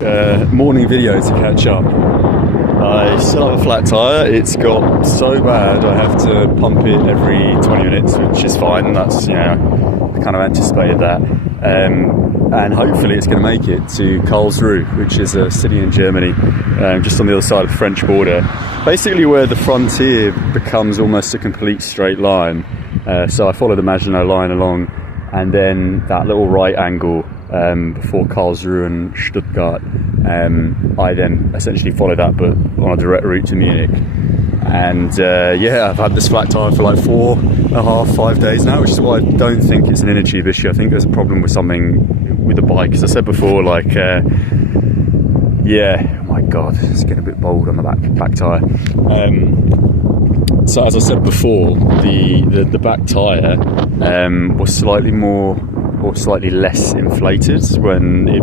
Morning video to catch up. I still have a flat tyre. It's got so bad I have to pump it every 20 minutes, which is fine. That's, I kind of anticipated that. And hopefully it's going to make it to Karlsruhe, which is a city in Germany, just on the other side of the French border. Basically where the frontier becomes almost a complete straight line. So I follow the Maginot Line along, and then that little right angle before Karlsruhe and Stuttgart, I then essentially follow that, but on a direct route to Munich. And I've had this flat tyre for like 4.5, 5 days now, which is why I don't think it's an inner tube issue. I think there's a problem with something with the bike. As I said before, oh my god, it's getting a bit bold on the back tyre. So as I said before, the back tyre was slightly more or slightly less inflated when it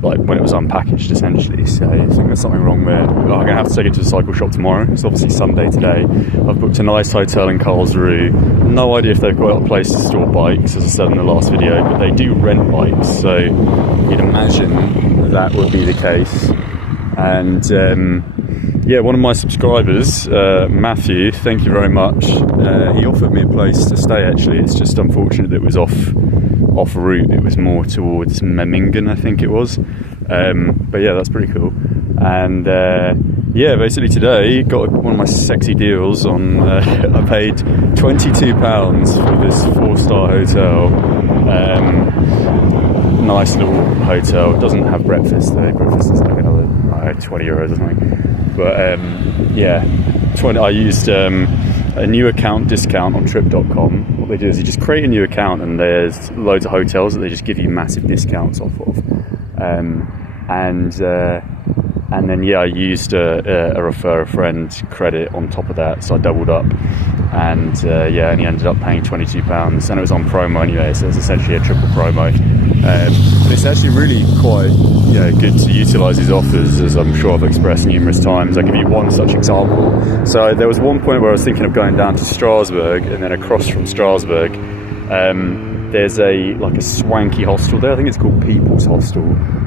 when it was unpackaged, essentially. So I think there's something wrong there. I'm going to have to take it to the cycle shop tomorrow. It's obviously Sunday today. I've booked a nice hotel in Karlsruhe. No idea if they've got a place to store bikes, as I said in the last video, but they do rent bikes, so you'd imagine that would be the case. And one of my subscribers, Matthew, thank you very much, he offered me a place to stay. Actually, it's just unfortunate that it was off route. It was more towards Memmingen, I think it was. But yeah, that's pretty cool. And basically today got one of my sexy deals on. I paid £22 for this 4-star hotel. Nice little hotel. It doesn't have breakfast though. Breakfast is like another €20 or something. But I used a new account discount on Trip.com. What they do is you just create a new account, and there's loads of hotels that they just give you massive discounts off of. And then I used a refer a friend credit on top of that, so I doubled up, and only ended up paying £22, and it was on promo anyway, so it's essentially a triple promo. But it's actually really quite good to utilise these offers, as I'm sure I've expressed numerous times. I'll give you one such example. So there was one point where I was thinking of going down to Strasbourg, and then across from Strasbourg there's a swanky hostel there. I think it's called People's Hostel.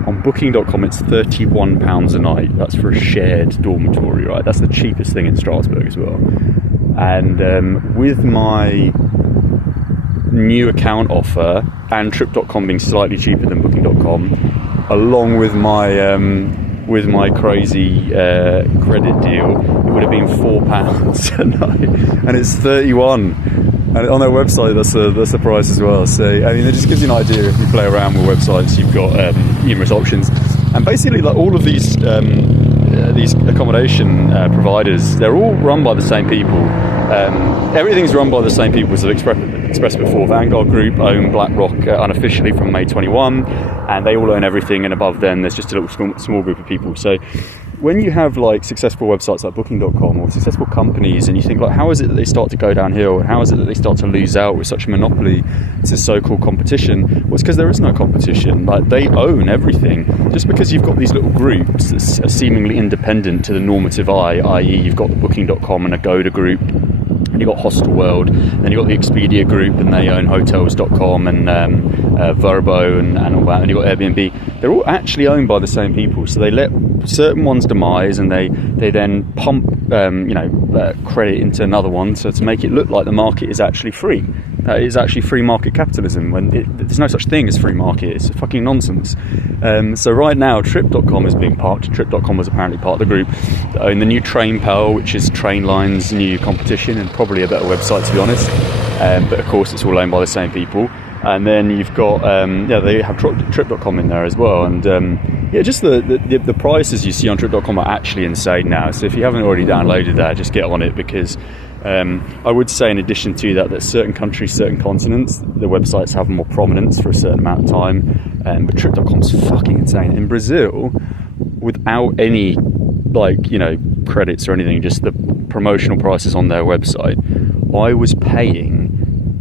On Booking.com it's £31 a night. That's for a shared dormitory, right? That's the cheapest thing in Strasbourg as well. And with my new account offer and Trip.com being slightly cheaper than Booking.com, along with my crazy credit deal, it would have been £4 a night, and it's 31. And on their website, that's the price as well. So I mean, it just gives you an idea. If you play around with websites, you've got numerous options, and basically, all of these accommodation providers, they're all run by the same people. Everything's run by the same people. As I've expressed before, Vanguard Group own BlackRock unofficially from May 21, and they all own everything. And above them, there's just a little small group of people. So when you have successful websites like Booking.com or successful companies, and you think how is it that they start to go downhill, and how is it that they start to lose out with such a monopoly to so-called competition? Well, it's because there is no competition. They own everything. Just because you've got these little groups that are seemingly independent to the normative eye, i.e. you've got the Booking.com and Agoda group, and you've got Hostelworld, then you've got the Expedia group, and they own Hotels.com and Vrbo and all that, and you've got Airbnb. They're all actually owned by the same people, so they let certain ones demise, and they then pump credit into another one, so to make it look like the market is actually free. It's actually free market capitalism, when there's no such thing as free market. It's fucking nonsense. So right now, Trip.com is being parked. Trip.com was apparently part of the group that own the new TrainPal, which is Trainline's new competition, and probably a better website, to be honest. But of course, it's all owned by the same people. And then you've got they have Trip.com in there as well, and just the prices you see on Trip.com are actually insane now. So if you haven't already downloaded that, just get on it, because I would say, in addition to that certain countries, certain continents, the websites have more prominence for a certain amount of time. But Trip.com's fucking insane. In Brazil, without any credits or anything, just the promotional prices on their website, I was paying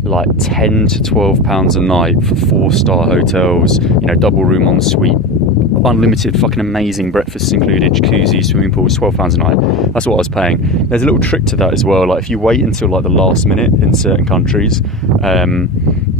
£10 to £12 a night for 4-star hotels, double room en suite, unlimited fucking amazing breakfasts included, jacuzzi, swimming pool, £12 a night. That's what I was paying. There's a little trick to that as well. If you wait until the last minute in certain countries,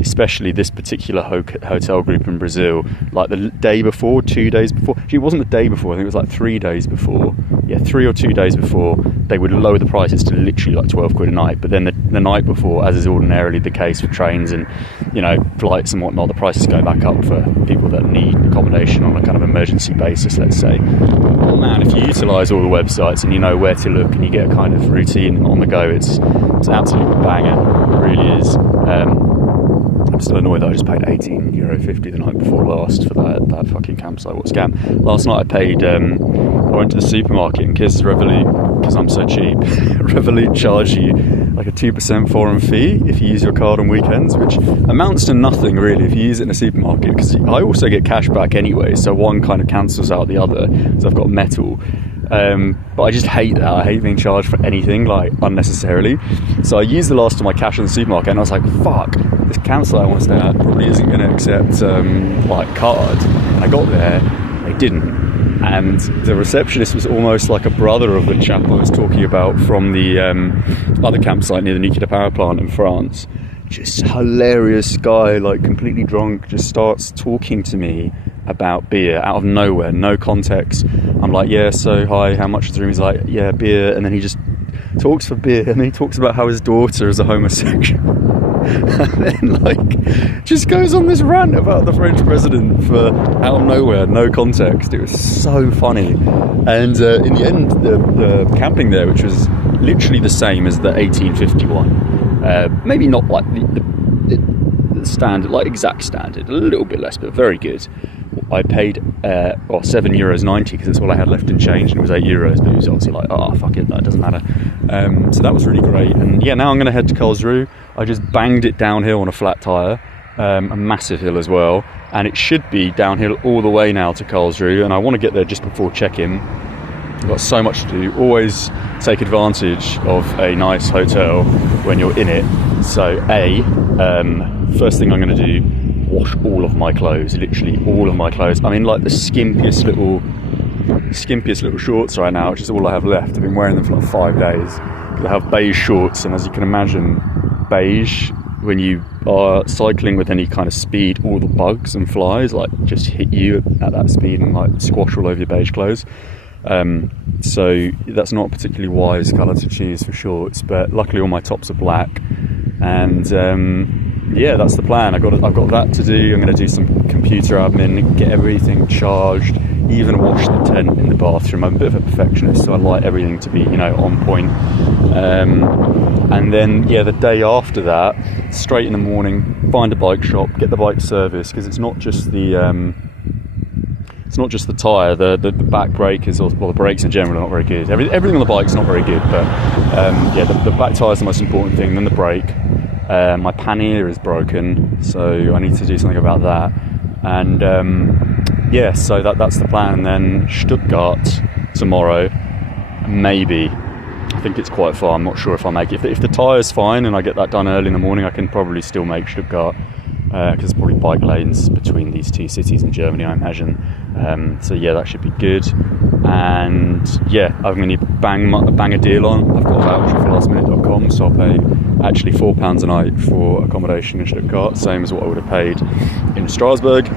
especially this particular hotel group in Brazil, like the day before, 2 days before. Actually, it wasn't the day before, I think it was like 3 days before. Yeah, 3 or 2 days before, they would lower the prices to literally like 12 quid a night. But then the night before, as is ordinarily the case for trains and, you know, flights and whatnot, the prices go back up for people that need accommodation on a kind of emergency basis, let's say. Oh man, if you utilise all the websites and you know where to look and you get a kind of routine on the go, it's an absolute banger. It really is. I'm still annoyed that I just paid €18.50 the night before last for that fucking campsite. What a scam. Last night I paid, I went to the supermarket in case Revolut, because I'm so cheap, Revolut charge you like a 2% foreign fee if you use your card on weekends, which amounts to nothing really if you use it in a supermarket, because I also get cash back anyway, so one kind of cancels out the other, because I've got metal. But I just hate that. I hate being charged for anything, like, unnecessarily. So I used the last of my cash in the supermarket and I was like, fuck, this campsite I want to stay at probably isn't going to accept like card. And I got there, they didn't. And the receptionist was almost like a brother of the chap I was talking about from the other campsite near the nuclear power plant in France. Just hilarious guy, like completely drunk, just starts talking to me about beer out of nowhere, no context. I'm like, yeah, so hi, how much is the room? He's like, yeah, beer. And then he just talks for beer, and then he talks about how his daughter is a homosexual. And then like just goes on this rant about the French president for out of nowhere, no context. It was so funny. And in the end, the camping there, which was literally the same as the 1851, maybe not like the standard, like exact standard, a little bit less, but very good. I paid €7.90 because that's all I had left in change, and it was €8, but it was obviously like, oh fuck it, that doesn't matter. So that was really great. And yeah, now I'm going to head to Karlsruhe. I just banged it downhill on a flat tyre, a massive hill as well, and it should be downhill all the way now to Karlsruhe, and I want to get there just before check-in. I've got so much to do. Always take advantage of a nice hotel when you're in it. So first thing I'm going to do, wash all of my clothes, literally all of my clothes. I'm in like the skimpiest little shorts right now, which is all I have left. I've been wearing them for like 5 days. I have beige shorts, and as you can imagine, beige, when you are cycling with any kind of speed, all the bugs and flies like just hit you at that speed and like squash all over your beige clothes. So that's not a particularly wise colour to choose for shorts, but luckily all my tops are black, and yeah, that's the plan. I've got that to do. I'm going to do some computer admin, get everything charged, even wash the tent in the bathroom. I'm a bit of a perfectionist, so I like everything to be, you know, on point. And then, yeah, the day after that, straight in the morning, find a bike shop, get the bike serviced, because it's not just the tyre. The back brake is, well, the brakes in general are not very good. Everything on the bike's not very good, but yeah, the back tyre is the most important thing. Then the brake. My pannier is broken, so I need to do something about that. And yeah, so that's the plan. Then Stuttgart tomorrow, maybe. I think it's quite far. I'm not sure if I'll make it. If the tyre's fine and I get that done early in the morning, I can probably still make Stuttgart, because there's probably bike lanes between these two cities in Germany, I imagine. So yeah, that should be good. And yeah, I'm going to bang a deal on. I've got a voucher for lastminute.com, so I'll pay actually £4 a night for accommodation in Stuttgart, same as what I would have paid in Strasbourg.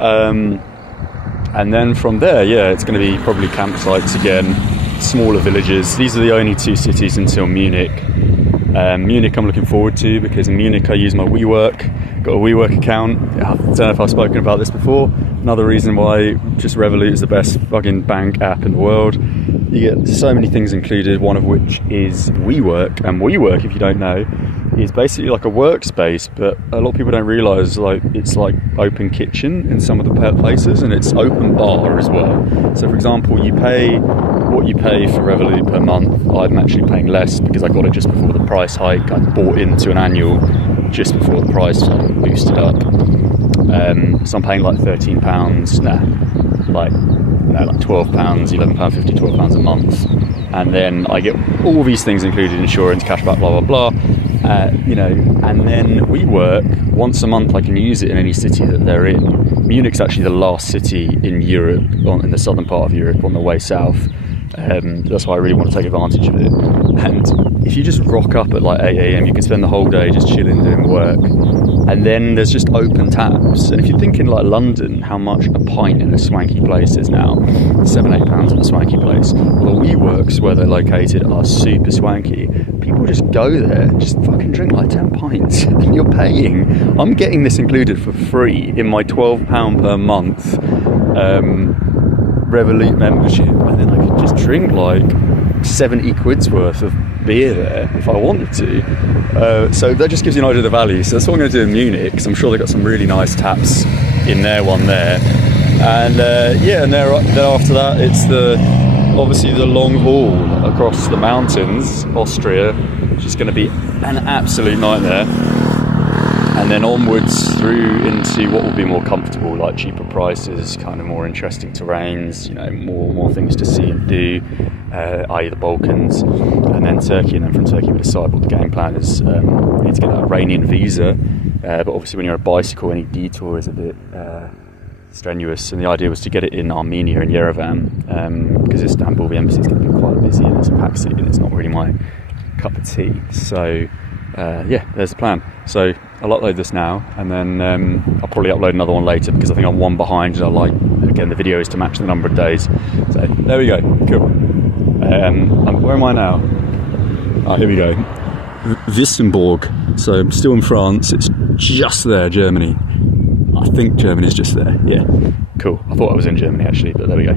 And then from there, yeah, it's going to be probably campsites again, smaller villages. These are the only two cities until Munich. Munich I'm looking forward to, because in Munich I use my WeWork, got a WeWork account. I don't know if I've spoken about this before. Another reason why just Revolut is the best fucking bank app in the world. You get so many things included, one of which is WeWork. And WeWork, if you don't know, is basically like a workspace, but a lot of people don't realise, like, it's like open kitchen in some of the places, and it's open bar as well. So for example, you pay what you pay for Revolut per month. I'm actually paying less because I got it just before the price hike. I bought into an annual just before the price boosted up. So I'm paying like £13, like £12, £11.50, £12 a month. And then I get all these things included, insurance, cashback, blah, blah, blah. You know, and then WeWork, once a month I can use it in any city that they're in. Munich's actually the last city in Europe, in the southern part of Europe, on the way south. That's why I really want to take advantage of it. And if you just rock up at like 8 a.m, you can spend the whole day just chilling doing work, and then there's just open taps. And if you're thinking like London, how much a pint in a swanky place is now, £7-8 in a swanky place. Well, the WeWorks where they're located are super swanky. People just go there, just fucking drink like 10 pints, and you're paying. I'm getting this included for free in my £12 per month Revolut membership, and then I could just drink like 70 quid's worth of beer there if I wanted to. So that just gives you an idea of the value. So that's what I'm going to do in Munich, because I'm sure they've got some really nice taps in their one there. And and then after that, it's obviously the long haul across the mountains, Austria, which is going to be an absolute nightmare. And then onwards through into what will be more comfortable, like cheaper prices, kind of more interesting terrains, more things to see and do, i.e. the Balkans, and then Turkey. And then from Turkey we decide what the game plan is. You need to get that Iranian visa, but obviously when you're a bicycle, any detour is a bit strenuous. And the idea was to get it in Armenia and Yerevan, because Istanbul, the embassy, is going to be quite busy and it's a packed city and it's not really my cup of tea. So there's the plan. So I'll upload this now, and then I'll probably upload another one later, because I think I'm one behind, and I like, again, the video is to match the number of days. So there we go, cool. Where am I now? Here we go, Wissembourg. So I'm still in France, it's just there, Germany. I think Germany's just there, yeah. Cool, I thought I was in Germany actually, but there we go.